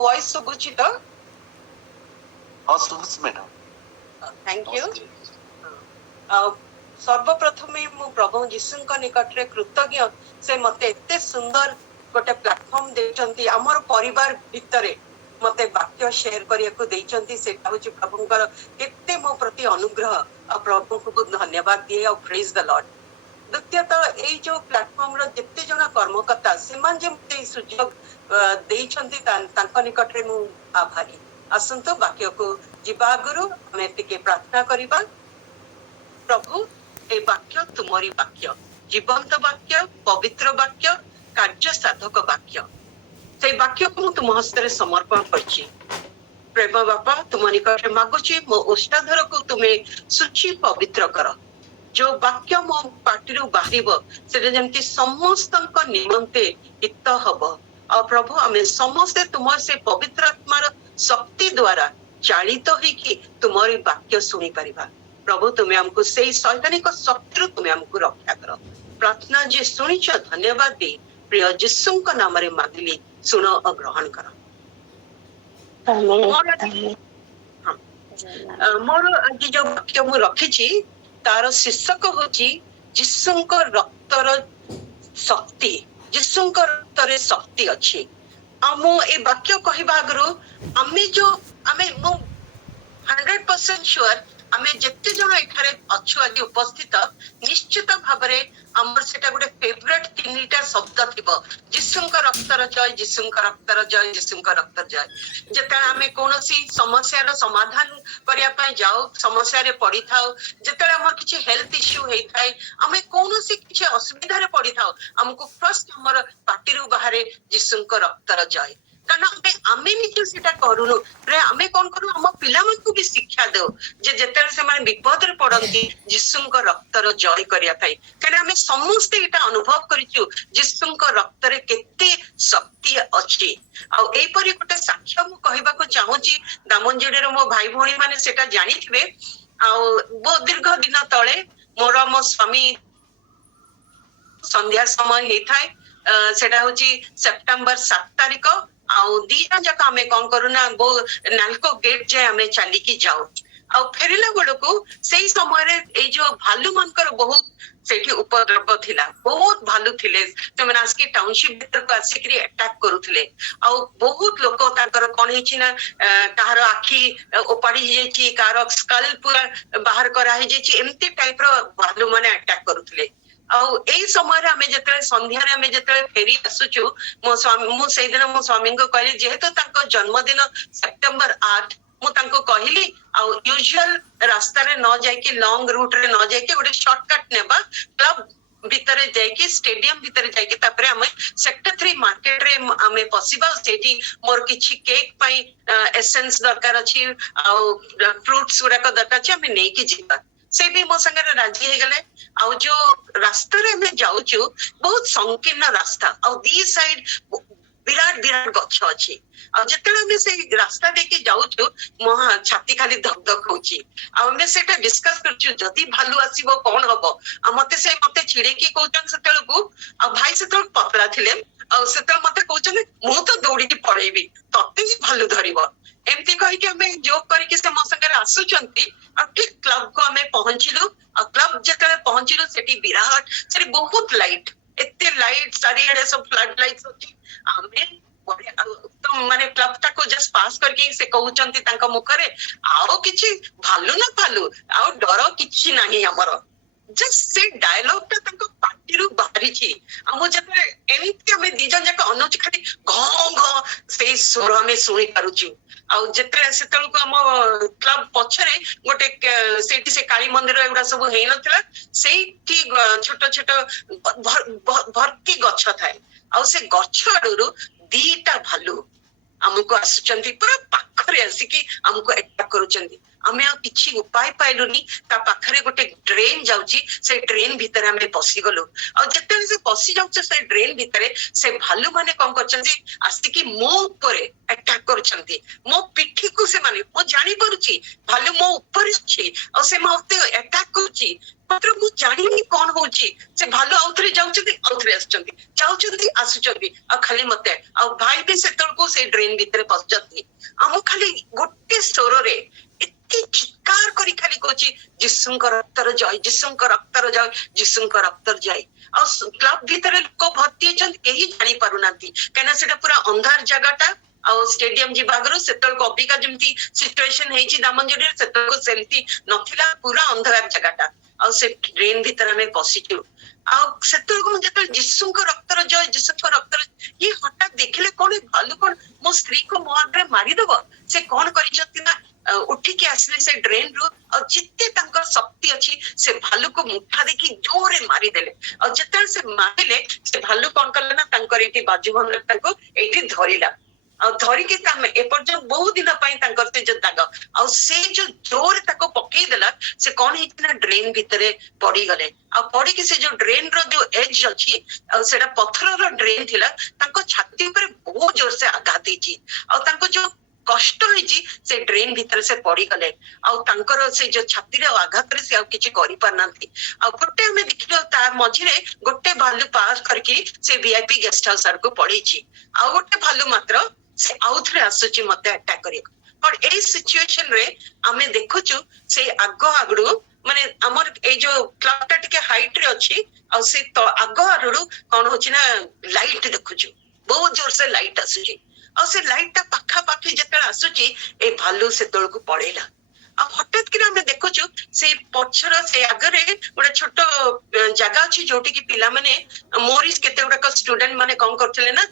Voice सुबुची तो हाँ सुबुची madam thank you सर्वप्रथमे मु प्रभु जीशुଙ୍କ निकटरे कृतज्ञ से मते एते सुंदर गोटे प्लेटफॉर्म देचंती हमर परिवार भितरे मते वाक्य शेयर करिया को देचंती सेटा होची प्रभुଙ୍କର केते मो प्रति अनुग्रह आ प्रभु को धन्यवाद दिए और प्रेज द लॉर्ड। द्वितीयतः एई जो प्लेटफॉर्म रो जेते जणा कर्मकर्ता सेमान जे मते सुयोग देइछंती तांको निकटरे मु आभारी। आसंतो वाक्य को जिबा आगुरु हमें टिके प्रार्थना करिबा। प्रभु ए वाक्य तुमरी वाक्य जीवंत वाक्य पवित्र वाक्य कार्य साधक वाक्य से वाक्य को तुम हस्ते समर्पण करछि। प्रेम बापा तुम निकट मागुछि मो ओष्ठाधर को तुम्हें शुचि पवित्र कर। जो वाक्य मो पाटिरु बाहरिबो से जेमति समस्तक निमंते हित हब और प्रभु आमे समस्ते तुम से पवित्र आत्मार शक्ति द्वारा चालित होई कि तुमरी वाक्य सुनी परिबा। प्रभु तुम्हें हमको से शैतानिक शत्रु तुम्हें हमको रक्षा कर। प्रार्थना जे सुनिछ धन्यवाद दे प्रिय यीशुଙ୍କ नामरे मागिली सुन और ग्रहण कर। मोर आज जो वाक्य मु रखिछि तार शीर्षक होछि यीशुଙ୍କ रक्तर शक्ति। यीशुଙ୍କ रक्तरे शक्ति अछि। आमो ए वाक्य कहिबा आगरो आमे जो आमे मु 100% श्योर आमे जेते जण एठारे अछु आज उपस्थित निश्चित भाबरे हमर सेटा गुटे फेवरेट तीनटा शब्द थिबो यीशुଙ୍କ रक्तर जय यीशुଙ୍କ रक्तर जय यीशुଙ୍କ रक्तर जय। जेते आमे कोनोसी समस्या रो समाधान करिया पय जाओ समस्या रे पड़ी थाओ जेते हमर किछि हेल्थ इश्यू हेइ थाय आमे कोनोसी किछि असुविधा रे पड़ी थाओ हमको फर्स्ट हमर पाटिरु बाहरे यीशुଙ୍କ रक्तर जय। कारण आमे निजे सेटा करूनु रे आमे कोन करू हम पिला मानकु भी शिक्षा देउ जे जेते से माने विपद रे पड़ंती यीशुଙ୍କ रक्तर जय करिया थाई। कारण आमे समस्त एटा अनुभव करिछु यीशुଙ୍କ रक्त रे केते शक्ति अछि। आ एई परि गोटे साक्ष्य मु कहिबा को चाहूची दामनजोड़ी रो मो भाई भोणी माने सेटा जानिथिबे। आ बहुत दीर्घ दिन तळे मोर मो स्वामी संध्या समय हेइ थाय सेटा होची सेप्टेम्बर 7 तारिख आउ दीना जक आमे कोन करूना बो नालको गेट जे आमे चाली की जाऊ आ फेरिला बेलको सेई समय रे ए जो भालू मानकर बहुत सेठी उपद्रव थिला बहुत भालू थिले ते माने आस्की टाउनशिप भीतर को आसिकरी अटैक करूथिले आ बहुत लोक ताकर कोन हिची ना ताहार आखी ओपाडी जेची कार स्कल पूरा बाहर करा हे जेची एम्ति टाइप रो भालू माने अटैक करूथिले। आउ एई समय रे हमें जते संध्या रे हमें जते फेरी आसुचु मो स्वामी मु सेई दिन मो स्वामी को कहली जेहेतु ताको जन्मदिन सेप्टेम्बर 8 मु ताको कहली आ यूजुअल रास्ता रे न जाय कि लॉन्ग रूट रे न जाय कि गोटे शॉर्टकट नेबा क्लब भीतर जाय कि स्टेडियम भीतर जाय कि तापरे हमें सेक्टर 3 मार्केट रे हमें पसिबल सेठी मोर किछि केक पई एसेंस दरकार अछि आ फ्रूट्स गुरा को दरकार अछि हमें नै कि जीवा से भी मो संगे राजी हे गले। आ जो रास्ता रे में जाउछु बहुत संकीर्ण रास्ता आ दी साइड विराट विराट गछ अछि आ जते हमें से रास्ता देके जाउछु मो छाती खाली धक धक होची आ हमें सेटा डिस्कस करछु जदी भालू आसीबो कोन हबो आ मते छिड़े की कहउछन सेतलकू आ भाई सेतल पतला थिले आ सेतल मते कहउछन मु तो दौड़ी की पड़ेबी तते ही भालू धरिबो एमती कहि के हमें जोक करि के से मो संगे आसुचंती आ ठीक क्लब को हमें पहुंचिलु आ क्लब जते पहुंचिलु सेठी विराट सेठी बहुत लाइट एते लाइट सारी एडे सब फ्लड लाइट्स अछि हमें तो माने क्लब टा को जस्ट पास करके से कहउचंती तांका मुखरे आओ किछि भालू ना भालू आओ डर किछि नाही हमर जस्ट से डायलॉग ता तांको पाटिरु बाहरी छी हम जते एमिति हमें दिजन जक अनुच खाली घ घ से सुर हमें सुनी पारुछु आ जते सेतल को हम क्लब पछरे गोटे सेठी से काली मंदिर एगुडा सब हेइ नथला सेठी छोट छोट भर्ती गछ थाए आ से गछ आडुरु दीटा भालू हमको आसुचंती पूरा पाखरे आसी कि हमको अटैक करूचंती आमे आ किछि उपाय पाइलुनी ता पाखरे गोटे ड्रेन जाउची से ड्रेन भितर आमे पसी गलु आ जते से पसी जाउचे से ड्रेन भितरे से भालू माने कोन करछन्ती आस्तिकी मो ऊपरे अटैक करछन्ती मो पिठी को से माने मो जानि परुची भालू मो ऊपर अछि आ से मते अटैक करछि मात्र मु जानिनी कोन होची से भालू आउथरे जाउछन्ती आउथरे आछन्ती जाउछन्ती आसुछन्ती आ खाली मते आ भाई भी से तळको से ड्रेन भितरे पसजती आमो खाली गोटे स्वर रे एते चित्कार करी खाली कोची जिसुंकर रक्तर जय जिसुंकर रक्तर जय जिसुंकर रक्तर जय आ क्लब भितरे लोक भर्ती छन केही जानि पारुनांती केना सेटा पूरा अंधार जगाटा आ स्टेडियम जी बागरो सेतल कॉपीका जेमती सिचुएशन हेची दामंजडी सेतल को सेमती नथिला पूरा अंधार जगाटा आ से ट्रेन भीतर में पसिचु आ सेतल को जतल जिसु को रक्तर जय जिसु को रक्तर ये हठात देखले कोन भालू कोन मो स्त्री को मोहरे मारी दबो से कोन करि छथि ना उठी के आसले से ड्रेन रो और जिते तंकर शक्ति अछि से भालू को मुठा देखि जोरे मारी देले और जतल से मारिले से भालू कोन करले ना तंकर एठी बाजूभन तंको एठी धरिला और धरी के तमे एपर्यंत बहुत दिन पई तंकर से जो दाग और से जो जोर तको पकई देला से कोन हितना ड्रेन भितरे पड़ी गले और पड़ी के से जो ड्रेन रो जो एज अछि और सेटा पत्थर रो ड्रेन थिला तंको छाती ऊपर बहुत जोर से आघात हिची और तंको जो कष्ट होईची से ड्रेन भीतर से पड़ी गले और तंकर से जो छाती रे आघात रे से आ किछि करि पारनांती और गोटे हमें देखिलो ता मझिरे गोटे भालू पास करके से वीआईपी गेस्ट हाउस को पड़ीची आ गोटे भालू मात्र से आउथरे आसुची मते अटैक करियो और ए सिचुएशन रे हमें देखुछु से आगो आगडू माने हमर ए जो क्लबटा टिके हाइट रे अछि और से तो आगो आगडू कोन होची ना लाइट देखुछु बहुत जोर से लाइट आसुची और से लाइट ता पाखा पाखी जतरा आसुची ए भालू से तळकु पड़ेला आ हठात कि हमें देखुछु से पछर से आगरे गोटे छोट जगह अछि जोटी कि पिला माने मोरिस केते गुडा स्टूडेंट माने कोन करथले ना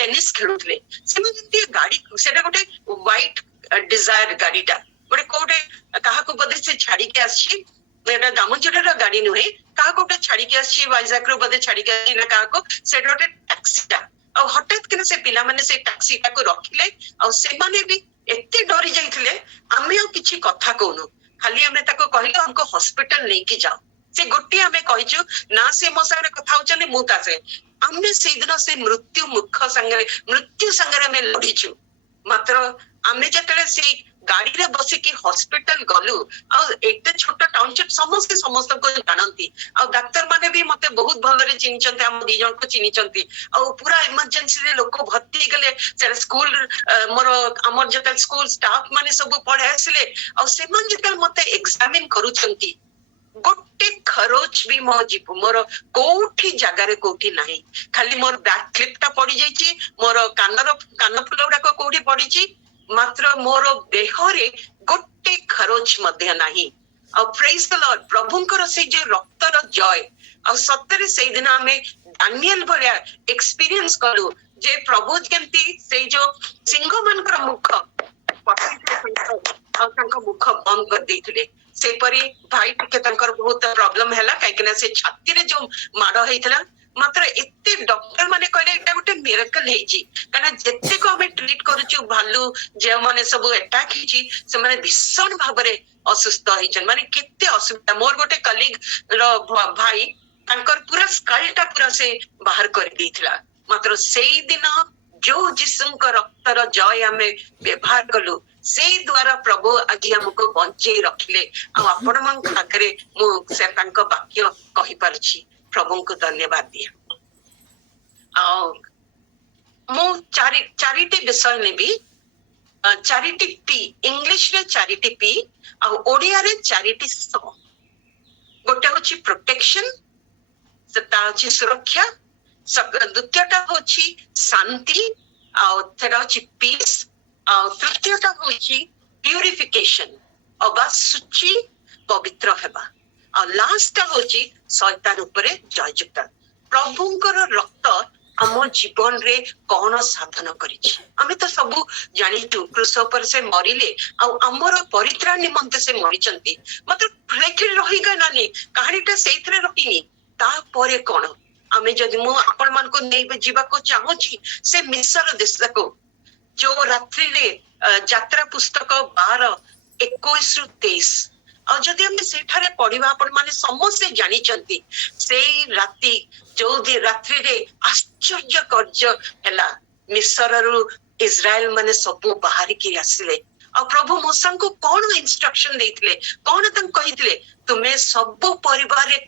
टेनिस खेलुथले से जंती गाड़ी सेटा गोटे व्हाइट डिजायर गाड़ीटा गोटे कोटे काहा को बदे से छाड़ी के आछि एटा दामनजोडर गाड़ी नुहे काहा को छाड़ी के आछि वाइजाक रो बदे छाड़ी के आछि ना काहा को सेटा गोटे टैक्सीटा और हठात कि से पिला माने से टैक्सीटा को रखिले और से माने भी एते डरी जाइथिले आमे आ किछि कथा कोनु खाली हमें ताको कहिलो हमको हॉस्पिटल लेके जाओ से गोटी हमें कहिछु ना से मो संगे कथा होचने मु ता से हमने से दिन से मृत्यु संगे में लड़ीछु मात्र आमे जतले से गाड़ी रे बसी की हॉस्पिटल गलु और एकते छोट टाउनशिप समस्त को जानती और डाक्टर माने भी मते बहुत भलरे चिनिचंती हम दी जन को चिनिचंती और पूरा इमरजेंसी रे लोक भर्ती गले से स्कूल मोर हमर जतल स्कूल स्टाफ माने सब पढ़े आसले और सेमन जतल मते एग्जामिन करूचंती गोटे खरोच भी मो जीव मोर कोठी जगह रे कोठी नाही खाली मोर बैक क्लिपटा पड़ी जाईची मोर कान फुलौडा को कोठी पड़ीची मात्र मोर देहरे गोटे खरोच मध्य नाही और प्रेज द लॉर्ड प्रभुंकर से जे रक्तर जय और सत्तरे से दिन हमें दानियल भलिया एक्सपीरियंस करू जे प्रभु केमती से जो सिंह मानकर मुख और तांका मुख बंद कर देथिले से परी भाई टिके तांकर बहुत प्रॉब्लम हैला काइकना से छाती रे जो माड़ हेइतला मात्र एते डॉक्टर माने कहले एटा गोटे मिरेकल हेची काना जत्ते को हमें ट्रीट करूछु भालू जे माने सब अटैक हेची से माने भीषण भाबरे असुस्थ हेचन माने केते असुविधा मोर गोटे कलीग रो भाई तांकर पूरा स्कलटा पूरा से बाहर कर देथिला मात्र सेई दिन जो जिसुंक रक्तर जय हमें व्यवहार कलु से द्वारा प्रभु आज हमको बंचे रखिले आ आपण मन खाकरे मु से तांको वाक्य कहि परछि प्रभु को धन्यवाद दिया मु चारिटी विषय नेबी चारिटी पी इंग्लिश रे चारिटी पी आ ओडिया रे चारिटी स गोटे होची प्रोटेक्शन सेटा होची सुरक्षा द्वितीयटा होची शांति आ तेरा होची पीस आ तृतीयटा होची प्यूरिफिकेशन अबा सुची पवित्र हेबा आ लास्ट होची शैतान ऊपर जयजुक्त प्रभुंकर रक्त आम जीवन रे कौन साधन करिछि आमे तो सब जानिछु क्रूस पर से मरिले आ हमर परित्राण निमंते से मरिचंती मात्र फ्लेक्ल रही गलानी कहानीटा सेइथरे रहिनी ता परे कोन आमे जदि मु आपण मान को नै जीवा को चाहूची से मिस्र देश को जो रात्रि रे यात्रा पुस्तक 12 21 ରୁ 23 ଆଉ ଯଦି ଆମେ ସେଠାରେ ପଢିବା ଆପଣ ମାନେ ସମସ୍ତେ ଜାଣିଛନ୍ତି ସେଇ ରାତି ଯୋଉ ରାତ୍ରିରେ ଆଶ୍ଚର୍ଯ୍ୟ କାର୍ଯ୍ୟ ହେଲା ମିଶ୍ରରୁ ଇସ୍ରାଏଲ ମାନେ ସବୁ ବାହାରିକି ଆସିଲେ ଆଉ ପ୍ରଭୁ ମୂଷାଙ୍କୁ କଣ ଇନଷ୍ଟ୍ରକ୍ସନ ଦେଇଥିଲେ କଣ ତାଙ୍କୁ କହିଥିଲେ ତୁମେ ସବୁ ପରିବାରରେ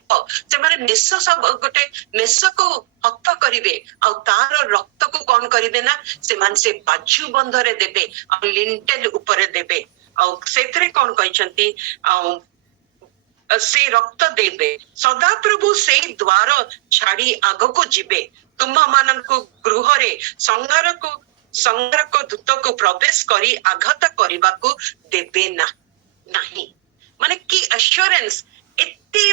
ସେମାନେ ମେଷ ସବୁ ଗୋଟେ ମେଷକୁ ହତ୍ୟା କରିବେ ଆଉ ତାର ରକ୍ତକୁ କଣ କରିବେ ନା ସେମାନେ ସେ ବାଜୁ ବନ୍ଧରେ ଦେବେ ଆଉ ଲିଣ୍ଟେଲ ଉପରେ ଦେବେ ଆଉ ସେଥିରେ କଣ କହିଛନ୍ତି ଆଉ ସେ ରକ୍ତ ଦେବେ ସଦାପ୍ରଭୁ ସେଇ ଦ୍ୱାର ଛାଡି ଆଗକୁ ଯିବେ ତୁମମାନଙ୍କୁ ଗୃହରେ ସଂହାରକ ଦୂତକୁ ପ୍ରବେଶ କରି ଆଘାତ କରିବାକୁ ଦେବେ ନାହିଁ ମାନେ କି ଆଶ୍ୟୁରାନ୍ସ ଏତେ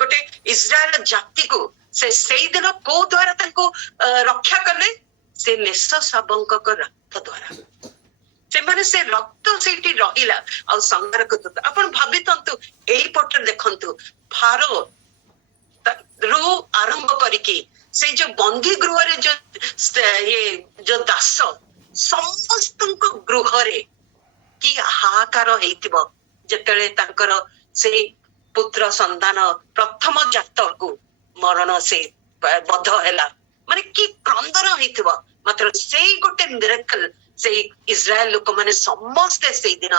ଗୋଟେ ଇସ୍ରାଏଲ ଜାତିକୁ ସେ ସେଇଦିନ କୋଉ ଦ୍ଵାରା ତାଙ୍କୁ ରକ୍ଷା କଲେ ସେ ମେଷ ଶାବକଙ୍କ ରକ୍ତ ଦ୍ଵାରା ସେମାନେ ସେ ରକ୍ତ ସେଇଠି ରହିଲା ଆଉ ସଂହାରକ ଦୂତ ଆପଣ ଭାବିଥାନ୍ତୁ ଏଇପଟେ ଦେଖନ୍ତୁ ଫାରୋ ରୁ ଆରମ୍ଭ କରିକି ସେଇ ଯୋଉ ବନ୍ଦୀ ଗୃହରେ ଯୋଉ ଦାସ ସମସ୍ତଙ୍କ ଗୃହରେ କି ହାହାକାର ହେଇଥିବ ଯେତେବେଳେ ତାଙ୍କର ସେଇ ପୁତ୍ର ସନ୍ତାନ ପ୍ରଥମ ଜାତକୁ ମରଣ ସେ ବଧ ହେଲା ମାନେ କି କ୍ରନ୍ଦନ ହେଇଥିବ ମାତ୍ର ସେଇ ଗୋଟେ ମିରାକଲ ସେଇ ଇସ୍ରାଏଲ ଲୋକମାନେ ସମସ୍ତେ ସେଇଦିନ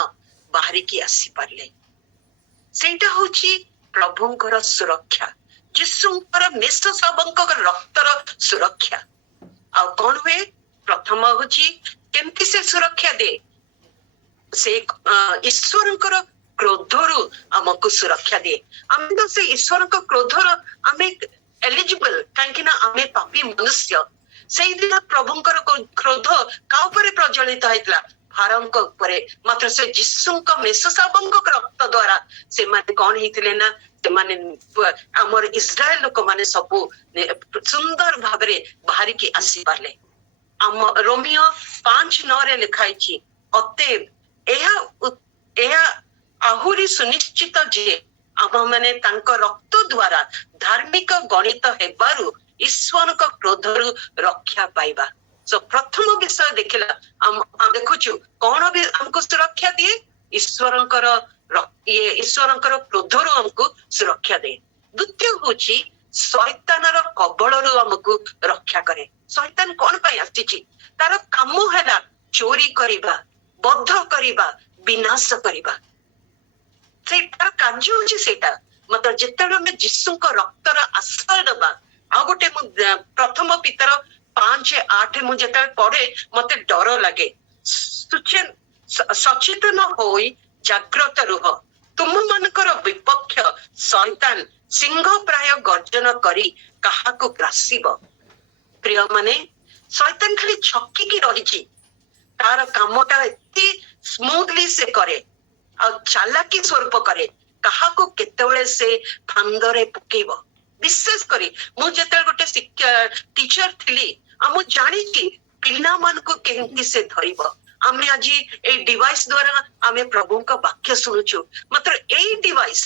ବାହାରିକି ଆସିପାରିଲେ ସେଇଟା ହଉଛି ପ୍ରଭୁଙ୍କର ସୁରକ୍ଷା ଯୀଶୁଙ୍କର ମେଷ ଶାବକଙ୍କ ରକ୍ତର ସୁରକ୍ଷା ଆଉ କଣ ହୁଏ ପ୍ରଥମ ହଉଛି କେମିତି ସେ ସୁରକ୍ଷା ଦିଏ ସେ ଈଶ୍ୱରଙ୍କର କ୍ରୋଧରୁ ଆମକୁ ସୁରକ୍ଷା ଦିଏ ଆମେ ତ ସେ ଈଶ୍ୱରଙ୍କ କ୍ରୋଧର ଆମେ ଏଲିଜିବଲ କାହିଁକି ନା ଆମେ ପାପୀ ମନୁଷ୍ୟ ସେଇଦିନ ପ୍ରଭୁଙ୍କର କ୍ରୋଧ କାହା ଉପରେ ପ୍ରଜ୍ୱଳିତ ହେଇଥିଲା ଫାରୋଙ୍କ ଉପରେ ମାତ୍ର ସେ ଯୀଶୁଙ୍କ ମେଷ ଶାବକଙ୍କ ରକ୍ତ ଦ୍ଵାରା ସେମାନେ କଣ ହେଇଥିଲେ ନା ସେମାନେ ଆମର ଇସ୍ରାଏଲ ଲୋକମାନେ ସବୁ ସୁନ୍ଦର ଭାବରେ ବାହାରିକି ଆସିପାରିଲେ ଆମ ରୋମିଓ 5:9 ଲେଖା ହେଇଛି ଅତଏବ ଏହା ଆହୁରି ସୁନିଶ୍ଚିତ ଯେ ଆମମାନେ ତାଙ୍କ ରକ୍ତ ଦ୍ଵାରା ଧାର୍ମିକ ଗଣିତ ହେବାରୁ ଈଶ୍ୱରଙ୍କ କ୍ରୋଧରୁ ରକ୍ଷା ପାଇବା ପ୍ରଥମ ବିଷୟ ଦେଖିଲା ଦେଖୁଛୁ କଣ ବି ଆମକୁ ସୁରକ୍ଷା ଦିଏ ଈଶ୍ୱରଙ୍କର କ୍ରୋଧରୁ ଆମକୁ ସୁରକ୍ଷା ଦିଏ ଦ୍ୱିତୀୟ ହଉଛି ଶୈତାନର କବଳରୁ ଆମକୁ ରକ୍ଷା କରେ ଶୈତାନ କଣ ପାଇଁ ଆସିଛି ତାର କାମ ହେଲା ଚୋରି କରିବା ବଦ୍ଧ କରିବା ବିନାଶ କରିବା ତାର କାର୍ଯ୍ୟ ହଉଛି ସେଇଟା ମାତ୍ର ଯେତେବେଳେ ଆମେ ଯୀଶୁଙ୍କ ରକ୍ତର ଆଶ୍ରୟ ନେବା ଆଉ ଗୋଟେ ମୁଁ ପ୍ରଥମ ପିତର 5:8 ମୁଁ ଯେତେବେଳେ ପଢେ ମତେ ଡର ଲାଗେ ସଚେତନ ହୋଇ ଜାଗ୍ରତ ରୁହ ତୁମମାନଙ୍କର ବିପକ୍ଷ ଶୈତାନ ସିଂହ ପ୍ରାୟ ଗର୍ଜନ କରି କାହାକୁ ଗ୍ରାସିବ ପ୍ରିୟ ମାନେ ଶୈତାନ ଖାଲି ଛକିକି ରହିଛି ତାର କାମଟା ଏତେ ସ୍ମୁଥଲି ସେ କରେ ଆଉ ଚାଲାକି ସ୍ୱରୂପ କରେ କାହାକୁ କେତେବେଳେ ସେ ଫାନ୍ଦରେ ପକେଇବ ବିଶେଷ କରି ମୁଁ ଯେତେବେଳେ ଗୋଟେ ଟିଚର ଥିଲି ଆଉ ମୁଁ ଜାଣିଛି ପିଲାମାନଙ୍କୁ କେମିତି ସେ ଧରିବ ଆମେ ଆଜି ଏଇ ଡିଭାଇସ ଦ୍ଵାରା ଆମେ ପ୍ରଭୁଙ୍କ ବାକ୍ୟ ଶୁଣୁଛୁ ମାତ୍ର ଏଇ ଡିଭାଇସ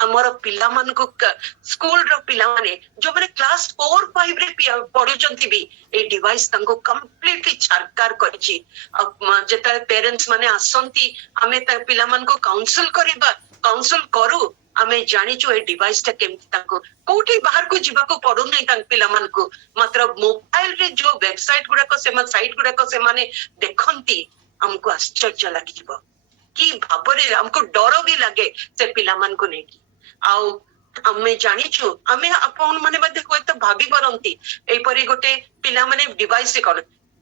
ଆମର ପିଲାମାନଙ୍କୁ ସ୍କୁଲର ପିଲାମାନେ ଯୋଉମାନେ କ୍ଲାସ 4-5 ରେ ପଢୁଛନ୍ତି ବି ଏଇ ଡିଭାଇସ ତାଙ୍କୁ କମ୍ପ୍ଲିଟଲି ଛାରକାର କରିଛି ଆଉ ଯେତେବେଳେ ପ୍ୟାରେଣ୍ଟସ ମାନେ ଆସନ୍ତି ଆମେ ପିଲାମାନଙ୍କୁ କାଉନସିଲ କରୁ ଆମେ ଜାଣିଛୁ ଏଇ ଡିଭାଇସ ଟା କେମିତି ତାଙ୍କୁ କୋଉଠି ବାହାରକୁ ଯିବାକୁ ପଡୁନି ତାଙ୍କ ପିଲାମାନଙ୍କୁ ମାତ୍ର ମୋବାଇଲରେ ଯୋଉ ୱେବସାଇଟ ଗୁଡାକ ସାଇଟ ଗୁଡାକ ସେମାନେ ଦେଖନ୍ତି ଆମକୁ ଆଶ୍ଚର୍ଯ୍ୟ ଲାଗିଯିବ କି ଭାବରେ ଆମକୁ ଡର ବି ଲାଗେ ସେ ପିଲାମାନଙ୍କୁ ନେଇକି ଆଉ ଆମେ ଜାଣିଛୁ ଆମେ ଆପଣ ମାନେ ମଧ୍ୟ ହୁଏତ ଭାବି ପାରନ୍ତି ଏଇପରି ଗୋଟେ ପିଲାମାନେ ଡିଭାଇସ କଣ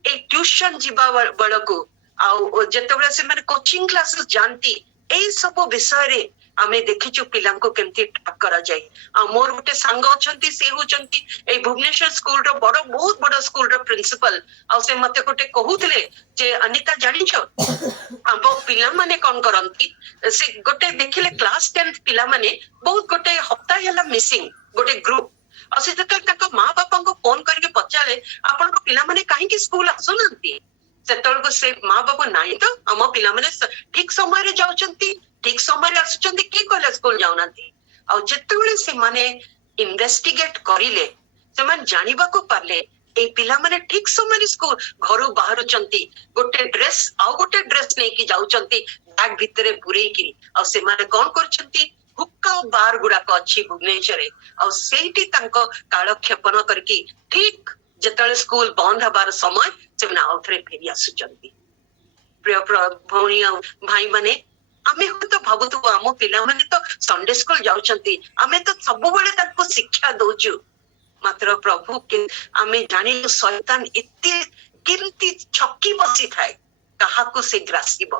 ଏଇ ଟ୍ୟୁସନ ଯିବା ବେଳକୁ ଆଉ ଯେତେବେଳେ ସେମାନେ କୋଚିଂ କ୍ଲାସ ଯାଆନ୍ତି ଏଇ ସବୁ ବିଷୟରେ ଆମେ ଦେଖିଛୁ ପିଲାଙ୍କୁ କେମିତି ଟ୍ରାକ୍ କରାଯାଏ ଆଉ ମୋର ଗୋଟେ ସାଙ୍ଗ ଅଛନ୍ତି ସେ ହଉଛନ୍ତି ଏଇ ଭୁବନେଶ୍ୱର ସ୍କୁଲର ବହୁତ ବଡ ସ୍କୁଲର ପ୍ରିନ୍ସିପାଲ ଆଉ ସେ ମତେ ଗୋଟେ କହୁଥିଲେ ଯେ ଅନିତା ଜାଣିଛ ଆମ ପିଲାମାନେ କଣ କରନ୍ତି ସେ ଗୋଟେ ଦେଖିଲେ କ୍ଲାସ 10th ପିଲାମାନେ ବହୁତ ଗୋଟେ ହପ୍ତାହ ହେଲା ମିସିଂ ଗୋଟେ ଗ୍ରୁପ ଆଉ ସେ ଯେତେବେଳେ ତାଙ୍କ ମା ବାପାଙ୍କୁ ଫୋନ କରିକି ପଚାରେ ଆପଣଙ୍କ ପିଲାମାନେ କାହିଁକି ସ୍କୁଲ ଆସୁନାହାନ୍ତି ସେତେବେଳକୁ ସେ ମା ବାପା ନାହିଁ ତ ଆମ ପିଲାମାନେ ଠିକ ସମୟରେ ଯାଉଛନ୍ତି ଠିକ ସମୟରେ ଆସୁଛନ୍ତି କିଏ କହିଲେ ସ୍କୁଲ ଯାଉନାହାନ୍ତି ଆଉ ଯେତେବେଳେ ସେମାନେ ଇନଭେଷ୍ଟିଗେଟ କରିଲେ ସେମାନେ ଜାଣିବାକୁ ପାରିଲେ ଏଇ ପିଲାମାନେ ଠିକ ସମୟରେ ସ୍କୁଲ ଘରୁ ବାହାରୁଛନ୍ତି ଗୋଟେ ଡ୍ରେସ ଆଉ ଗୋଟେ ଡ୍ରେସ ନେଇକି ଯାଉଛନ୍ତି बैग भितरे पुरेकी और से माने कौन करछंती हुक्का बार गुड़ाक अच्छी भुवनेश्वरे और सेठी तांको कालक्षेपण करके ठीक जेतले स्कूल बंद हबार समय से आउथरे फेरी आसुचंती। प्रिय भौणी भाई माने आमे तो भाबुतु आम पिला माने तो संडे स्कूल जाउचंती आमे तो सब बेले ताको शिक्षा दोचु मात्र प्रभु के आमे जानी शैतान एते केमती छक्की बसी थाए काहाको से ग्रासिब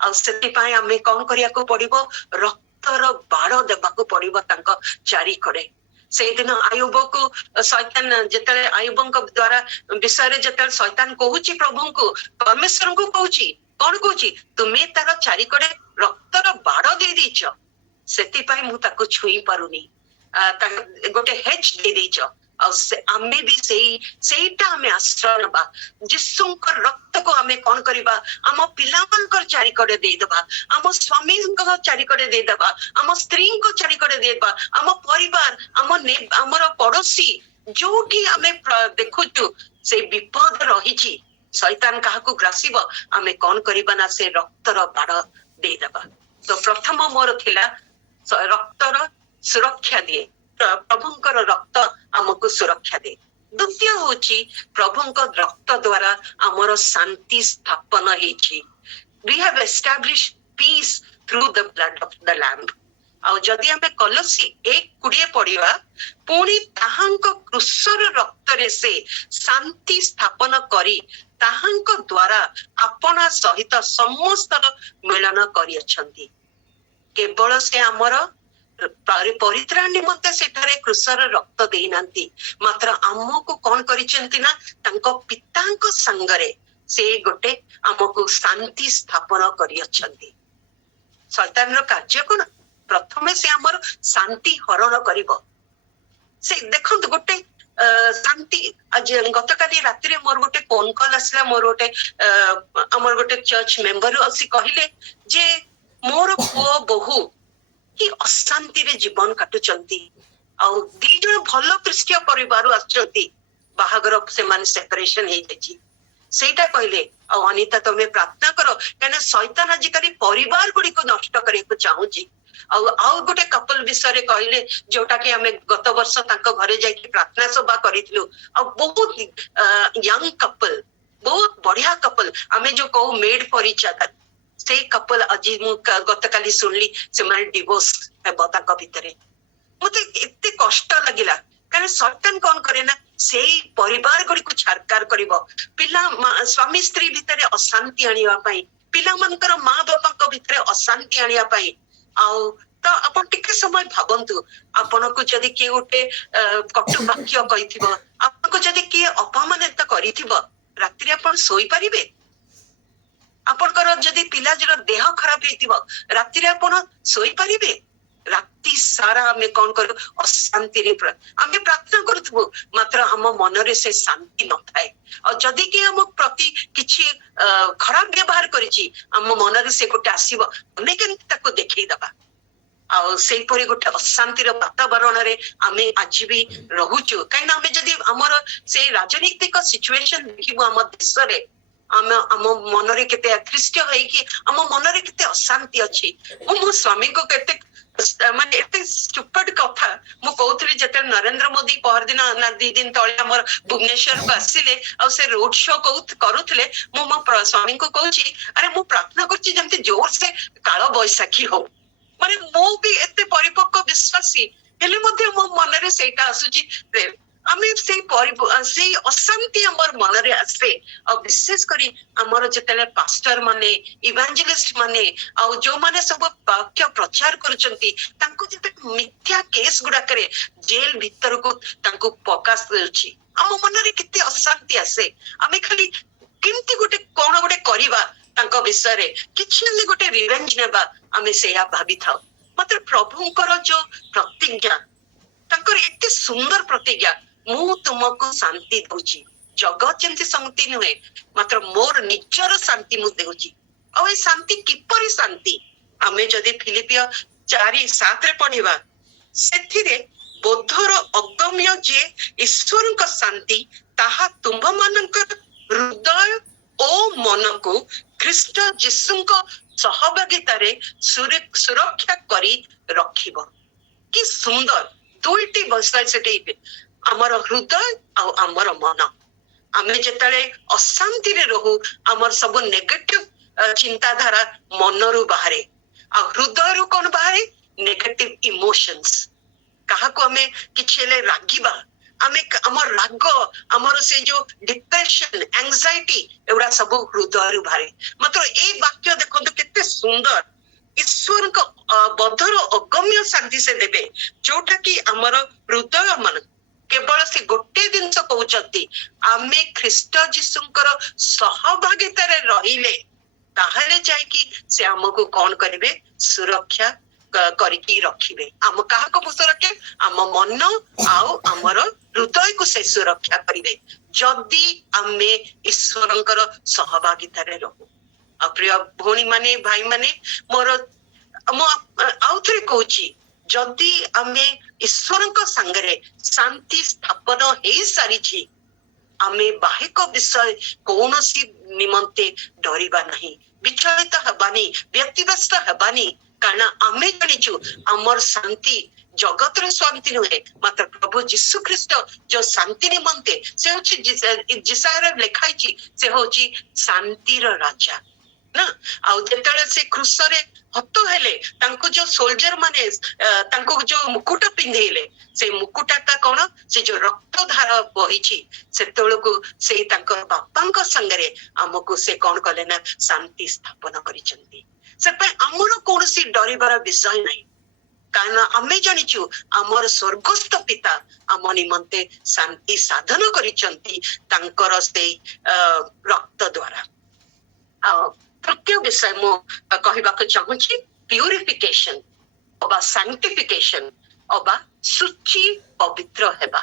आ सेति पाए आमे कोन करिया को पड़िबो रक्तर बाड़ देबाको पड़िबो तांको चारि करे से दिन आयुब को शैतान जेतले आयुबंक द्वारा विषय रे जेतले शैतान कहूची प्रभु को परमेश्वर को कहूची कौन कहूची तुमे तार चारि करे रक्तर बाड़ दे देछ सेति पाए मु ताको छुई पारुनी गोटे हेज दे देछ आमे भी सेईटा आमे आश्रय नबा जिसुंक रक्त को आमे कौन करिबा आम पिलामानकर चारिकड़े दे दबा आम स्वामी चारिकड़े दे दबा आम स्त्री को चारिकड़े दे दबा आम परिवार आमर पड़ोसी जोठी आमे देखुचु से विपद रहिछि शैतान काहाकू ग्रासिब आमे कौन करिबा ना से रक्तर बाड़ दे दबा। तो प्रथम मोर थिला रक्तर सुरक्षा दिए प्रभुंकर रक्त आमको सुरक्षा दे। द्वितीय होची प्रभुंक रक्त द्वारा आमर शांति स्थापन हेची we have established peace through the blood of the lamb। ଆଉ ଯଦି ଆମେ କଲସି 1:20 ପଢିବା ପୁଣି ତାହାଙ୍କ କ୍ରୁଶର ରକ୍ତରେ ସେ ଶାନ୍ତି ସ୍ଥାପନ କରି ତାହାଙ୍କ ଦ୍ୱାରା ଆପଣା ସହିତ ସମସ୍ତର ମିଳନ କରିଅଛନ୍ତି। କେବଳ ସେ ଆମର परित्राण निमंते सेठारे क्रूसर रक्त देइनांती मात्र आमको कौन करिसेंती ना तांको पितांको संगरे से गोटे आमको शांति स्थापन करियछंती। शैतान रो कार्य कोन प्रथमे से हमर शांति हरण करिवो से देखंत गोटे शांति आज गतकाली रात्रि मोर गोटे फोन कॉल आसला मोर गोटे हमर गोटे चर्च मेंबर असी कहिले जे मोर पुओ बहु कि अशांति रे जीवन काटुचंती आउ दी जण भलो क्रिस्टिय परिवार आछंती बाहागर से मान सेपरेशन हे जाची सेटा कहले आ अनिता तमे प्रार्थना करो कने शैतान आजिकली परिवार गुडी को नष्ट करे को चाहूची आउ गोटे कपल विषय कहले जोटा कि हमें गत वर्ष तांको घरे जाके प्रार्थना सभा करितलु आ बहुत यंग कपल बहुत बढ़िया कपल हमें जो कहू मेड फॉर ईच अदर से कपल आज मु गतकाली सुनली से माने डिवोर्स हेबो ताको भितरे मते एते कष्ट लागिला कारण शैतान कोन करे ना सेई परिवार गुडी को छारकार करिवो पिला स्वामी स्त्री भितरे अशांति आनिवा पई पिला मनकर मां बापा को भितरे अशांति आनिवा पई आउ तो अपन टिके समय भाबंतु अपन को जदी के गोटे कटु वाक्य कहिथिबो अपन को जदी के अपमानित करिथिबो रात्रि अपन सोई परिबे आपनकर जदी पिला जर देह खराब हेतिबो रात्रि आपण सोई परिबे रात्रि सारा हमें कौन करू अशांति रे हमें प्रार्थना करथबो मात्र हम मन रे से शांति न थाए और जदी के हम प्रति किछि खराब व्यवहार करिछि हम मन रे से गोटे आसीबो हमें केन ताको देखै दबा आ सेई परि गोटे अशांति रे वातावरण रे हमें आज भी रहूछु काइना हमें जदी हमर से राजनीतिक सिचुएशन देखिबो हम देश रे आम मन रे केते ख्रिस्ट है कि आम मन रे केते अशांति अछि मो स्वामी को केते माने एते स्टुपिड कथा मु कहउथली जते नरेंद्र मोदी पर दिन ना 2 दिन तळे हमर भुवनेश्वर को आसीले आ से रोड शो करूथले मो स्वामी को कहउची अरे मु प्रार्थना करची जंते जोर से कालो बैसाखी हो माने मो भी एते परिपक्व विश्वासी हेले मध्ये मो मन रे सेटा आसुची आमे से अशांति हमर मन रे आसे और विशेष करी हमर जतले पास्टर माने इवेंजलिस्ट माने आ जो माने सब वाक्य प्रचार करचंती तांको जते मिथ्या केस गुडा करे जेल भीतर को तांको प्रकाश देउची हम मन रे किते अशांति आसे आमे खाली किंती गोटे कोन गोटे करिवा तांको विषय रे किछि गोटे रिवेंज नेबा आमे सेया भाबी थाओ मात्र प्रभुंकर जो प्रतिज्ञा तांकर एते सुंदर प्रतिज्ञा मु तुमको शांति दूची जगत जंती शांति नुहे मात्र मोर निजर शांति मु देउची आ ए शांति किपरि शांति आमे जदी फिलिपियो 4:7 रे पढिबा सेथिरे बोधर अगम्य जे ईश्वरक शांति ताहा तुम मानकर हृदय ଓ ମନକୁ ଖ୍ରୀଷ୍ଟ ଯୀଶୁଙ୍କ ସହଭାଗିତାରେ ସୁରକ୍ଷା କରି ରଖିବ। କି ସୁନ୍ଦର ଦୁଇଟି ବିଷୟ ସେଠି, ଆମର ହୃଦୟ ଆଉ ଆମର ମନ। ଆମେ ଯେତେବେଳେ ଅଶାନ୍ତିରେ ରହୁ, ଆମର ସବୁ ନେଗେଟିଭ ଚିନ୍ତାଧାରା ମନରୁ ବାହାରେ, ଆଉ ହୃଦୟରୁ କଣ ବାହାରେ? Negative emotions. କାହାକୁ ଆମେ କିଛି ହେଲେ ରାଗିବା, ଆମେ ଆମର ରାଗ, ଆମର ସେ ଯୋଉ ଡିପ୍ରେସନ, ଆଂଜାଇଟି, ଏଗୁଡା ସବୁ ହୃଦୟରୁ ବାହାରେ। ମାତ୍ର ଏଇ ବାକ୍ୟ ଦେଖନ୍ତୁ କେତେ ସୁନ୍ଦର। ଈଶ୍ୱରଙ୍କ ବଧର ଅଗମ୍ୟ ଶାନ୍ତି ସେ ଦେବେ, ଯୋଉଟା କି ଆମର ହୃଦୟ ମନ। କେବଳ ସେ ଗୋଟେ ଜିନିଷ କହୁଛନ୍ତି, ଆମେ ଖ୍ରୀଷ୍ଟ ଯୀଶୁଙ୍କର ସହଭାଗିତାରେ ରହିଲେ ତାହେଲେ ଯାଇକି ସେ ଆମକୁ କଣ କରିବେ? ସୁରକ୍ଷା କରିକି ରଖିବେ। ଆମ କାହାକୁ ସୁରକ୍ଷା? ଆମ ମନ ଆଉ ଆମର ହୃଦୟକୁ ସେ ସୁରକ୍ଷା କରିବେ, ଯଦି ଆମେ ଈଶ୍ୱରଙ୍କର ସହଭାଗିତାରେ ରହୁ। ଆଉ ପ୍ରିୟ ଭଉଣୀ ମାନେ, ଭାଇ ମାନେ, ମୁଁ ଆଉଥରେ କହୁଛି, ଯଦି ଆମେ ଈଶ୍ୱରଙ୍କ ସାଙ୍ଗରେ ଶାନ୍ତି ସ୍ଥାପନ ହେଇସାରିଛି, ଆମେ ବାହିକ ବିଷୟ କୌଣସି ନିମନ୍ତେ ଡରିବା ନାହିଁ, ବିଚଳିତ ହେବାନି, ବ୍ୟତିବ୍ୟସ୍ତ ହେବାନି। କାରଣ ଆମେ ଜାଣିଛୁ ଆମର ଶାନ୍ତି ଜଗତର ଶାନ୍ତି ନୁହେଁ, ମାତ୍ର ପ୍ରଭୁ ଯୀଶୁ ଖ୍ରୀଷ୍ଟ ଯୋଉ ଶାନ୍ତି ନିମନ୍ତେ ସେ ହଉଛି, ଯିଶାୟରେ ଲେଖା ହେଇଛି, ସେ ହଉଛି ଶାନ୍ତିର ରାଜା ନା। ଆଉ ଯେତେବେଳେ ସେ କ୍ରୁଶରେ ହତ ହେଲେ, ତାଙ୍କୁ ଯୋଉ ସୋଲଜର ମାନେ ତାଙ୍କୁ ଯୋଉ ମୁକୁଟ ପିନ୍ଧେଇଲେ, ସେଇ ମୁକୁଟଟା କଣ? ସେ ଯୋଉ ରକ୍ତ ଧାର ବହିଛି, ସେତେବେଳକୁ ସେଇ ତାଙ୍କ ବାପାଙ୍କ ସାଙ୍ଗରେ ଆମକୁ ସେ କଣ କଲେ ନା? ଶାନ୍ତି ସ୍ଥାପନ କରିଛନ୍ତି। ସେଥିପାଇଁ ଆମର କୌଣସି ଡରିବାର ବିଷୟ ନାହିଁ, କାରଣ ଆମେ ଜାଣିଛୁ ଆମର ସ୍ୱର୍ଗସ୍ଥ ପିତା ଆମ ନିମନ୍ତେ ଶାନ୍ତି ସାଧନ କରିଛନ୍ତି ତାଙ୍କର ସେଇ ରକ୍ତ ଦ୍ଵାରା। ଆଉ ତୃତୀୟ ବିଷୟ ମୁଁ କହିବାକୁ ଚାହୁଁଛି, ପ୍ୟୁରିଫିକେସନ ଅବା ସାଙ୍କ୍ଟିଫିକେସନ ଅବା ସୂଚି ପବିତ୍ର ହେବା।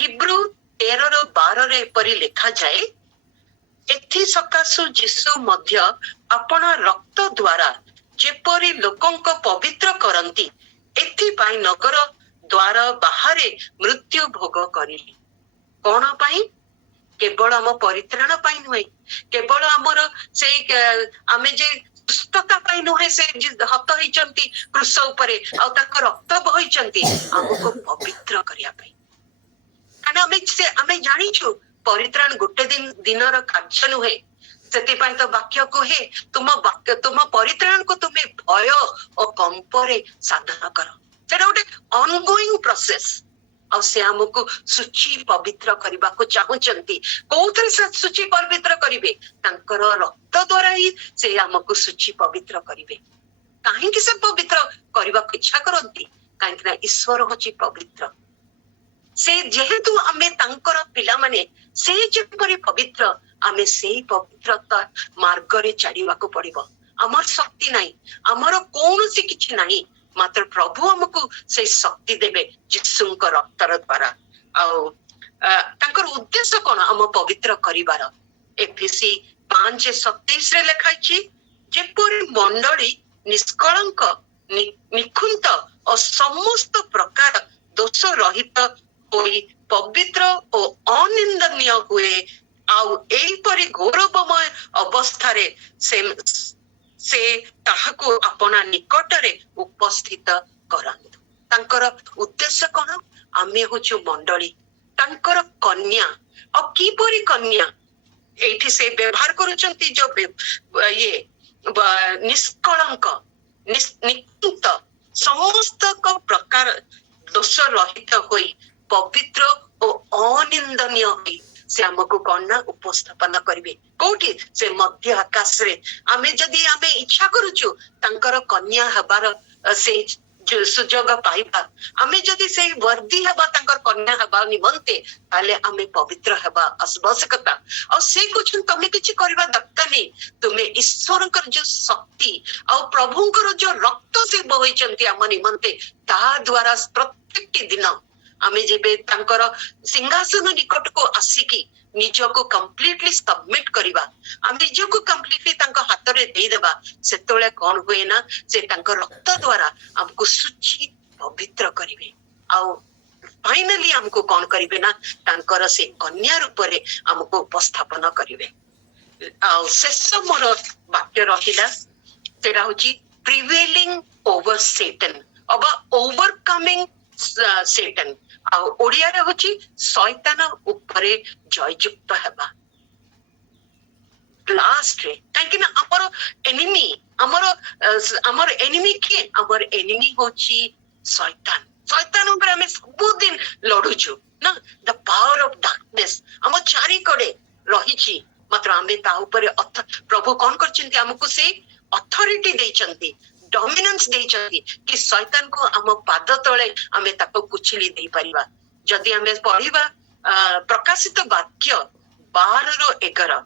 ହିବ୍ରୁ 13:12 ଏପରି ଲେଖାଯାଏ, ଏଥି ସକାଶୁ ଯୀଶୁ ମଧ୍ୟ ଆପଣ ରକ୍ତ ଦ୍ଵାରା ଯେପରି ଲୋକଙ୍କ ପବିତ୍ର କରନ୍ତି, ଏଥିପାଇଁ ନଗର ଦ୍ୱାର ବାହାରେ ମୃତ୍ୟୁ ଭୋଗ କରିଲେ। କଣ ପାଇଁ? କେବଳ ଆମ ପରିତ୍ରାଣ ପାଇଁ ନୁହେଁ, କେବଳ ଆମର ସେଇ ଆମେ ଯେ ସୁସ୍ଥତା ପାଇଁ ନୁହେଁ, ସେ ହତ ହେଇଛନ୍ତି କୃଷ ଉପରେ ଆଉ ତାଙ୍କ ରକ୍ତ ବହିଛନ୍ତି ଆମକୁ ପବିତ୍ର କରିବା ପାଇଁ। କାରଣ ଆମେ ଜାଣିଛୁ ପରିତ୍ରାଣ ଗୋଟେ ଦିନର କାର୍ଯ୍ୟ ନୁହେଁ। ସେଥିପାଇଁ ତ ବାକ୍ୟ କୁହେ, ତୁମ ପରିତ୍ରାଣକୁ ତୁମେ ଭୟ ଓ କମ୍ପରେ ସାଧନ କର। ସେଟା ଗୋଟେ ଅନଗୋଇଂ ପ୍ରୋସେସ। ଆଉ ସେ ଆମକୁ ସୂଚି ପବିତ୍ର କରିବାକୁ ଚାହୁଁଛନ୍ତି। କୋଉଥିରେ ସେ ସୂଚି ପବିତ୍ର କରିବେ? ତାଙ୍କର ରକ୍ତ ଦ୍ଵାରା ହିଁ ସେ ଆମକୁ ସୂଚି ପବିତ୍ର କରିବେ। କାହିଁକି ସେ ପବିତ୍ର କରିବାକୁ ଇଚ୍ଛା କରନ୍ତି? କାହିଁକି ନା ଈଶ୍ୱର ହଉଛି ପବିତ୍ର। ସେ ଯେହେତୁ ଆମେ ତାଙ୍କର ପିଲାମାନେ, ସେ ଯେପରି ପବିତ୍ର, ଆମେ ସେଇ ପବିତ୍ରତା ମାର୍ଗରେ ଚାଲିବାକୁ ପଡିବ। ଆମର ଶକ୍ତି ନାହିଁ, ଆମର କୌଣସି କିଛି ନାହିଁ, ମାତ୍ର ପ୍ରଭୁ ଆମକୁ ସେଇ ଶକ୍ତି ଦେବେ ଯୀଶୁଙ୍କ ରକ୍ତର ଦ୍ଵାରା। ଆଉ ତାଙ୍କର ଉଦ୍ଦେଶ୍ୟ କଣ? ଆମ ପବିତ୍ର କରିବାର। ଏଫେସୀ 5:27 ଲେଖାଇଛି, ଯେପରି ମଣ୍ଡଳୀ ନିଷ୍କଳଙ୍କ, ନିଖୁନ୍ତ ଓ ସମସ୍ତ ପ୍ରକାର ଦୋଷ ରହିତ ହୋଇ ପବିତ୍ର ଓ ଅନିନ୍ଦନୀୟ ହୁଏ, ଆଉ ଏଇପରି ଗୌରବମୟ ଅବସ୍ଥାରେ ସେ ତାହାକୁ ଆପଣା ନିକଟରେ ଉପସ୍ଥିତ କରନ୍ତୁ। ତାଙ୍କର ଉଦ୍ଦେଶ୍ୟ କଣ? ଆମେ ହଉଛୁ ମଣ୍ଡଳୀ, ତାଙ୍କର କନ୍ୟା। ଆଉ କିପରି କନ୍ୟା? ଏଇଠି ସେ ବ୍ୟବହାର କରୁଛନ୍ତି ଯୋଉ ନିଷ୍କଳଙ୍କ, ନିକୁନ୍ତ, ସମସ୍ତ ପ୍ରକାର ଦୋଷ ରହିତ ହୋଇ ପବିତ୍ର ଓ ଅନିନ୍ଦନୀୟ ହୋଇ ସେ ଆମକୁ କଣ ନା ଉପସ୍ଥାପନ କରିବେ। କୋଉଠି? ସେ ମଧ୍ୟ ଆକାଶରେ। ଆମେ ଇଚ୍ଛା କରୁଛୁ ତାଙ୍କର କନ୍ୟା ହେବାର ସେଇ ସୁଯୋଗ ପାଇବା, ଆମେ ଯଦି ସେଇ ବର୍ଦ୍ଧି ହେବା ତାଙ୍କର କନ୍ୟା ହେବା ନିମନ୍ତେ, ତାହେଲେ ଆମେ ପବିତ୍ର ହେବା ଆବଶ୍ୟକତା। ଆଉ ସେ କହୁଛନ୍ତି ତମେ କିଛି କରିବା ଦରକାର ନାହିଁ, ତୁମେ ଈଶ୍ୱରଙ୍କର ଯୋଉ ଶକ୍ତି ଆଉ ପ୍ରଭୁଙ୍କର ଯୋଉ ରକ୍ତ ସେ ବହିଛନ୍ତି ଆମ ନିମନ୍ତେ, ତାହା ଦ୍ଵାରା ପ୍ରତ୍ୟେକଟି ଦିନ ଆମେ ଯେବେ ତାଙ୍କର ସିଂହାସନ ନିକଟକୁ ଆସିକି ନିଜକୁ କମ୍ପ୍ଲିଟଲି ସବମିଟ କରିବା, ଆମେ ନିଜକୁ କମ୍ପ୍ଲିଟଲି ତାଙ୍କ ହାତରେ ଦେଇଦେବା, ସେତେବେଳେ କଣ ହୁଏ ନା, ସେ ତାଙ୍କ ରକ୍ତ ଦ୍ଵାରା ଆମକୁ ସୂଚି ପବିତ୍ର କରିବେ। ଆଉ फाइनली हमको कौन करिवे ना तांकर से कन्या रूप रे हमको उपस्थापन करिवे आ शेष मोर वाक्य रहिला सेटा होची प्रिवेलिंग ओवर सेटन अब ओवरकमिंग सेटन आ ओडिया रे होची शैतान ऊपरे जययुक्त हेबा लास्ट रे काहे ना हमर एनिमी हमर एनिमी के हमर एनिमी होची शैतान शैतान ऊपर हमें सब दिन लड़ुछु ना द पावर ऑफ डार्कनेस हम चारि कड़े रहिछि मात्र हमें ता ऊपर प्रभु कौन करछन्ती हमको से अथॉरिटी देइछन्ती डोमिनेंस देइछन्ती कि शैतान को हम पाद तळे हमें ताको कुचली देई परिबा जदि हमें पढिबा प्रकाशित वाक्य 12 रो 11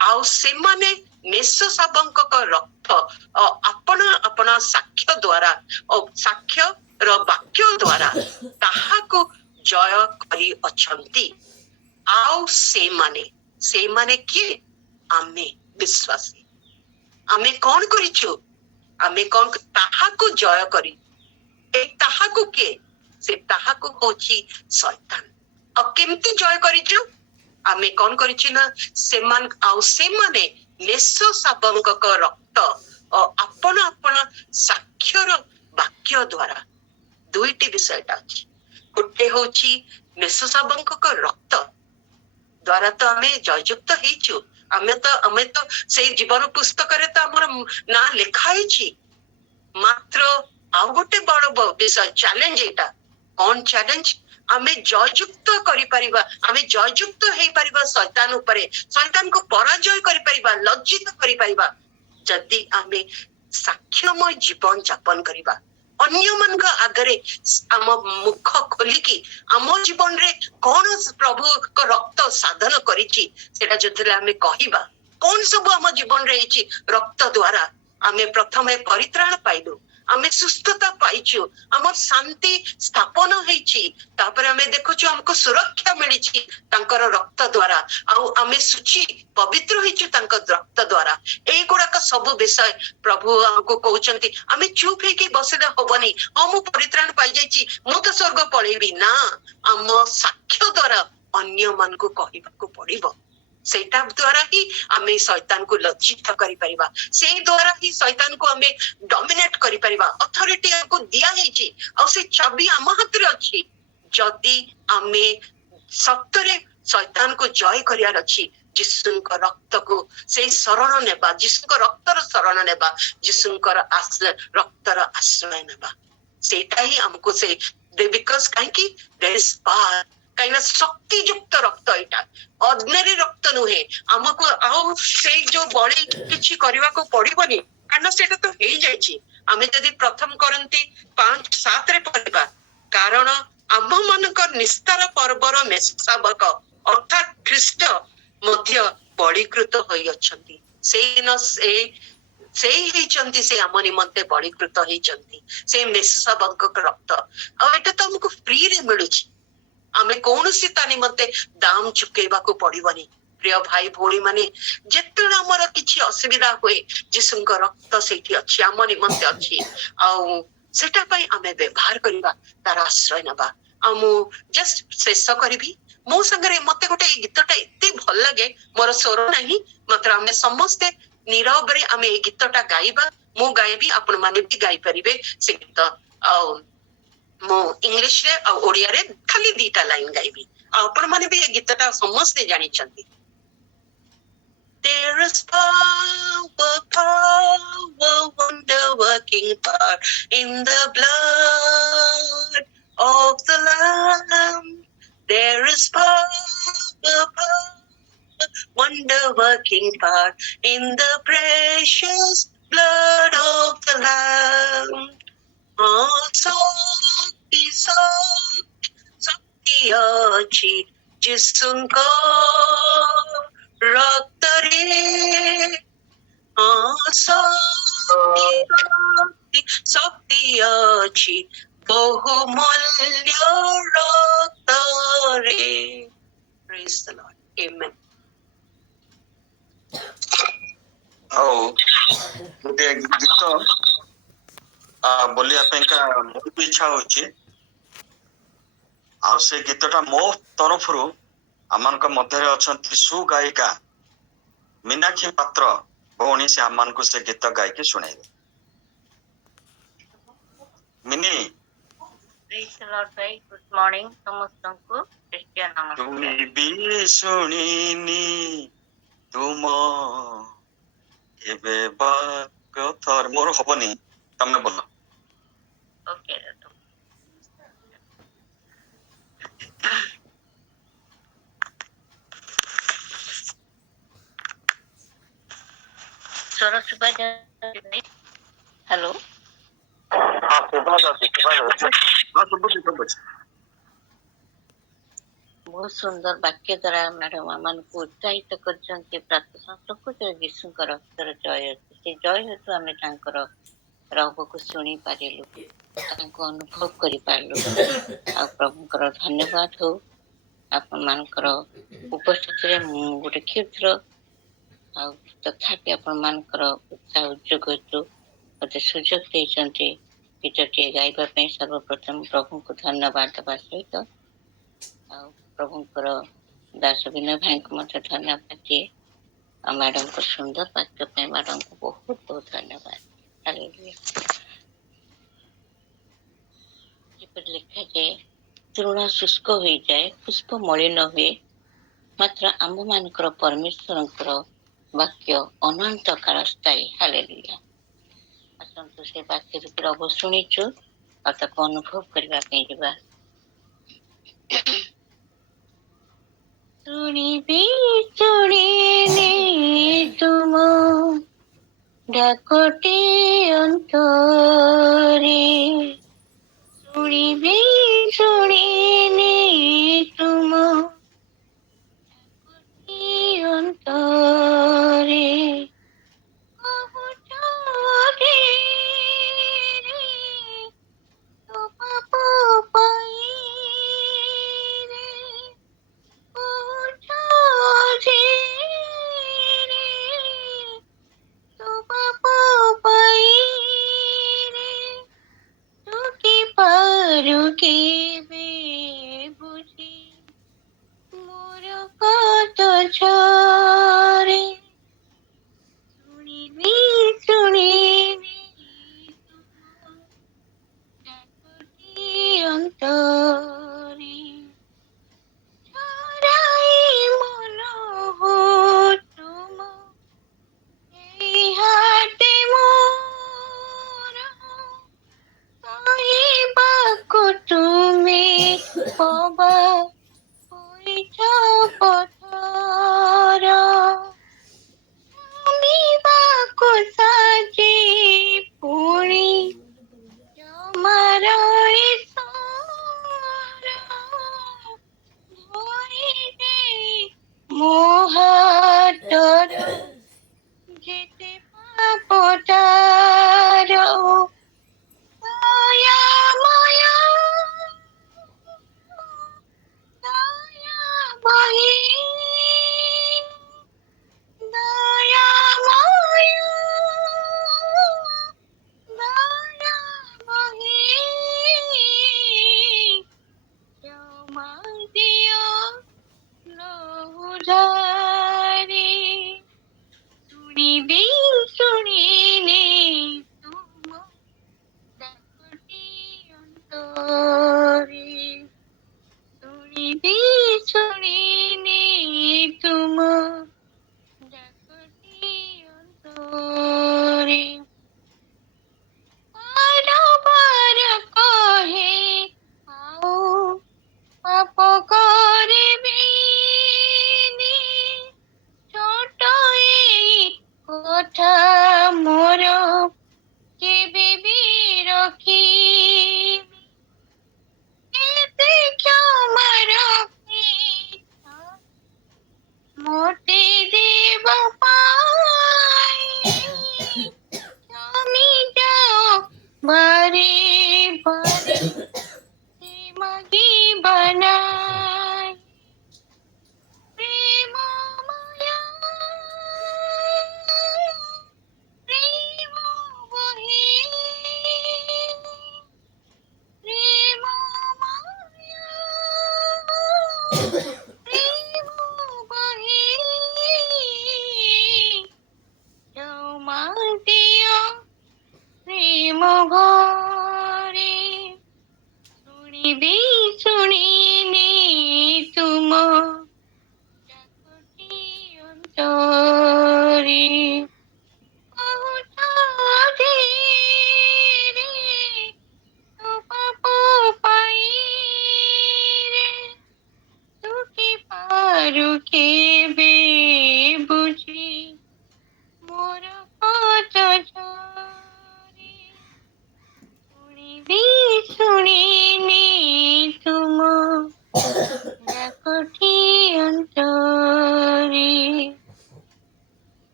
आउ से माने मेष शाबक रक्त आपण आपण साक्ष्य द्वारा और साक्ष्य रो वाक्य द्वारा ताहाको जय करी अछंती आउ से माने किए आमे विश्वासी आमे कौन करिछु आमे कौन ताहाको जय करी ए ताहाको के से ताहाको होची शैतान और केमती जय करिछु आमे कौन करिछु ना सेमान आउ से माने मेष शाबक रक्त और आपण आपण साक्ष्यर वाक्य द्वारा दुईटी विषयटा अछि गोटे होची मेष शाबक रक्त द्वारा तो आमे जययुक्त हेचु आमे तो से जीवन पुस्तक रे तो हमर ना लिखा हिची मात्र आउ गोटे बड़ विषय चैलेंज एटा कौन चैलेंज आमे जययुक्त करि परिबा आमे जययुक्त हेई परिबा शैतान ऊपरे शैतान को पराजय करि परिबा लज्जित करि परिबा जदि आमे साक्ष्यमय जीवन यापन करिबा अन्य मन का आगरे आम मुख खोलिकी आम जीवन रे कौन प्रभु को रक्त साधन करिछि सेटा जतले आमे कहिबा कौन सब आम जीवन रे हिछि रक्त द्वारा आमे प्रथमे परित्राण पाइलु आमे सुस्थता पाइछु हमर शांति स्थापन हेछि तापर आमे देखुछु हमको सुरक्षा मिलिछि तांकर रक्त द्वारा आउ आमे सुचि पवित्र हेछु तांकर रक्त द्वारा एई गुडाक सब विषय प्रभु हमको कहउचंती आमे चुप हेके बसिले होबनी हम परित्राण पाइ जाइछि मु तो स्वर्ग पळेबी ना हम साक्ष्य द्वारा अन्य मन को कहिबाको पड़िबो सेटा द्वारा ही आमे शैतान को लज्जित करि परिबा से द्वारा ही शैतान को आमे डोमिनेट करि परिबा अथॉरिटी हमको दिया हेछि और से चाबी हम हाथ रे अछि जदि आमे सत्तरे शैतान को जय करियार अछि जिसुंक रक्त को से शरण नेबा जिसुंक रक्तर शरण नेबा जिसुंक रक्तर आश्रय नेबा सेटा ही हमको से बिकॉज़ काहे देयर इज पावर कहीं शक्ति युक्त रक्त एटा ऑर्डिनरी रक्त नुहे हमको आउ से जो बड़ी किछि करबा को पड़िबनी कारण सेटा तो हेई जाइछि आमे यदि प्रथम करंती 5:7 रे पढ़िबा कारण आम मानकर निस्तार पर्वर मेष शाबक अर्थात ख्रीष्ट मध्य बळीकृत होई अछंती से न से हेचंती से आम निमंते बळीकृत हेचंती से मेष शाबक रक्त आ एटा तो हमको फ्री रे मिलुछि आमे कौनसी ता निमंते दाम चुकेबा को पड़िबनी प्रिय भाई भोणी माने जेतण हमर किछि असुविधा होए जिसुंक रक्त सेठी अछि आम निमंते अछि आ सेटा पई आमे व्यवहार करिबा तार आश्रय नबा आमु जस्ट शेष करबी मो संगरे मते गोटे गीतटा एते भल लागे मोर स्वर नाही मात्र आमे समस्ते नीरव रे आमे ए गीतटा गाइबा मो गाइबी आपण माने भी गाइ परिबे से गीत आ मो इंग्लिश रे आ ओडिया रे खाली दीटा लाइन गाइबी आपण माने भी ए गीतटा समस्ते जानि चंती There is power, wonder working power in the blood of the Lamb. There is power, wonder working power in the precious blood of the Lamb. Oh, शक्ति अछि जिसुंको रक्त रे शक्ति अछि बहुमूल्य रक्त रे Praise the Lord. Amen. ଆଉ ଗୋଟେ ଗୀତ बोलिया पे का बहुत इच्छा होची ଆଉ ସେ ଗୀତଟା ମୋ ତରଫରୁ ଆମମାନଙ୍କ ମଧ୍ୟରେ ଅଛନ୍ତି ସୁଗାୟିକା ମୀନାକ୍ଷୀ ପାତ୍ର ଭଉଣୀ, ସେ ଆମମାନଙ୍କୁ ସେ ଗୀତ ଗାଇକି ଶୁଣେଇବେ। ମିନି Praise the Lord ଭାଇ, ଗୁଡ୍ ମର୍ଣ୍ଣିଂ ସମସ୍ତଙ୍କୁ ଖ୍ରୀଷ୍ଟିୟାନ ନମସ୍କାର। ଶୁଣିବି ଶୁଣିନି ତୁମ ଏବେ ବାକଥର, ମୋର ହବନି, ତମେ ବୋଲ। ଓକେ ସ୍ୱର ଶୁଭା ଯାଉଛି? ହ୍ୟାଲୋ, ବହୁତ ସୁନ୍ଦର ବାକ୍ୟ ଦ୍ୱାରା ମ୍ୟାଡାମ ଆମମାନଙ୍କୁ ଉତ୍ସାହିତ କରିଛନ୍ତି। ପ୍ରାର୍ଥନା ପ୍ରକୃତ ଯୀଶୁଙ୍କର ରକ୍ତର ଜୟ ଅଛି, ସେ ଜୟ ହେତୁ ଆମେ ତାଙ୍କର ରବକୁ ଶୁଣି ପାରିଲୁ, ତାଙ୍କୁ ଅନୁଭବ କରିପାରିଲୁ। ଆଉ ପ୍ରଭୁଙ୍କର ଧନ୍ୟବାଦ ହଉ ଆପଣମାନଙ୍କର ଉପସ୍ଥିତିରେ। ମୁଁ ଗୋଟେ କ୍ଷୁଦ୍ର ଆଉ ତଥାପି ଆପଣମାନଙ୍କର ଉତ୍ସାହ ଉଦ୍ଯୋଗ ହେତୁ ମୋତେ ସୁଯୋଗ ଦେଇଛନ୍ତି ଗୀତଟିଏ ଗାଇବା ପାଇଁ। ସର୍ବପ୍ରଥମ ପ୍ରଭୁଙ୍କୁ ଧନ୍ୟବାଦ ଦେବା ସହିତ ଆଉ ପ୍ରଭୁଙ୍କର ଦାସ ବିନୟ ଭାଇଙ୍କୁ ମଧ୍ୟ ଧନ୍ୟବାଦ ଦିଏ। ଆଉ ମ୍ୟାଡମଙ୍କ ସୁନ୍ଦର ବାକ୍ୟ ପାଇଁ ମ୍ୟାଡମକୁ ବହୁତ ବହୁତ ଧନ୍ୟବାଦ। ହାଲେଲୁୟା। ଯେପରି ଲେଖାଯାଏ, ତୃଣ ଶୁଷ୍କ ହୋଇଯାଏ, ପୁଷ୍ପ ମଳିନ ହୁଏ, ମାତ୍ର ଆମ୍ଭମାନଙ୍କର ପରମେଶ୍ୱରଙ୍କର ବାକ୍ୟ ଅନନ୍ତ କାଳ ସ୍ଥାୟୀ। ହାଲେଲୁୟା। ଆସନ୍ତୁ ସେ ବାକ୍ୟ ଭିତରେ ଅବଶ୍ୟ ଶୁଣିଛୁ ଆଉ ତାକୁ ଅନୁଭବ କରିବା ପାଇଁ ଯିବା। ଶୁଣିବି ଶୁଣିନି ତୁମ ଡାକଟି ଅନ୍ତରେ, ଶୁଣିବି ଶୁଣିନି ତୁମ ଡାକଟି ଅନ୍ତରେ, କହୁଛ ରେ ତୋ ପାପ ପାଇଁ ରେ, କହୁଛ ରେ ତୋ ପାପ ପାଇଁ ରେ, ତୁ କି ପାରୁ କେବେ ବୁଝି ମୋର କତ ଝରେ, ଶୁଣିବି ଶୁଣିବି ତୁମ ଡାକଟି ଅନ୍ତରେ, ଝରାଇ ମନ ହୋ ତୁମ ଏଇ ହାଟେ ମୋର, କହିବାକୁ ତୁମେ ପବା ହୋଇଛ ପଥର, ଶୁଣିବାକୁ ସାଜି ପୁଣି ଜମାର ଈଶ୍ୱର, ଧୋଇ ଦେଇ ମୋ ହାତର ଯେତେ ପାପଟାର, ଦୟାମୟ ଦୟାମୟୀ ଦୟାମୟ ଦୟାମୟୀ, କ୍ଷମା ଦିଅ ଲହୁ ଢାଳି, ଶୁଣିବି ଶୁଣିନି ତୁମ ଡାକଟି ଅନ୍ତରେ, ଶୁଣିବି ଶୁଣିନି ତୁମ ଡାକଟି ଅନ୍ତରେ, ବାରବାର କହେ ଆଉ ପାପ କରିବିନି, ଛୋଟ ଏଇ କଥା ମୋର କେବେ ବି ରଖିବି, ଏତେ କ୍ଷମାର ଇଚ୍ଛା ମୋତେ ଦେବ ପାଇଁ, କ୍ଷମି ଯାଅ ବାରେ ବାରେ ସେ ମାଗିବା ନାହିଁ, ପ୍ରେମମୟ ପ୍ରେମ ବହି ପ୍ରେମମୟ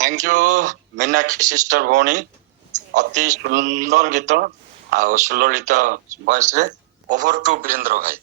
थैंक यू मीनाक्षी सिस्टर भौणी अति सुंदर गीत आ सुललित वॉइस रे ओवर टू वीरेंद्र भाई।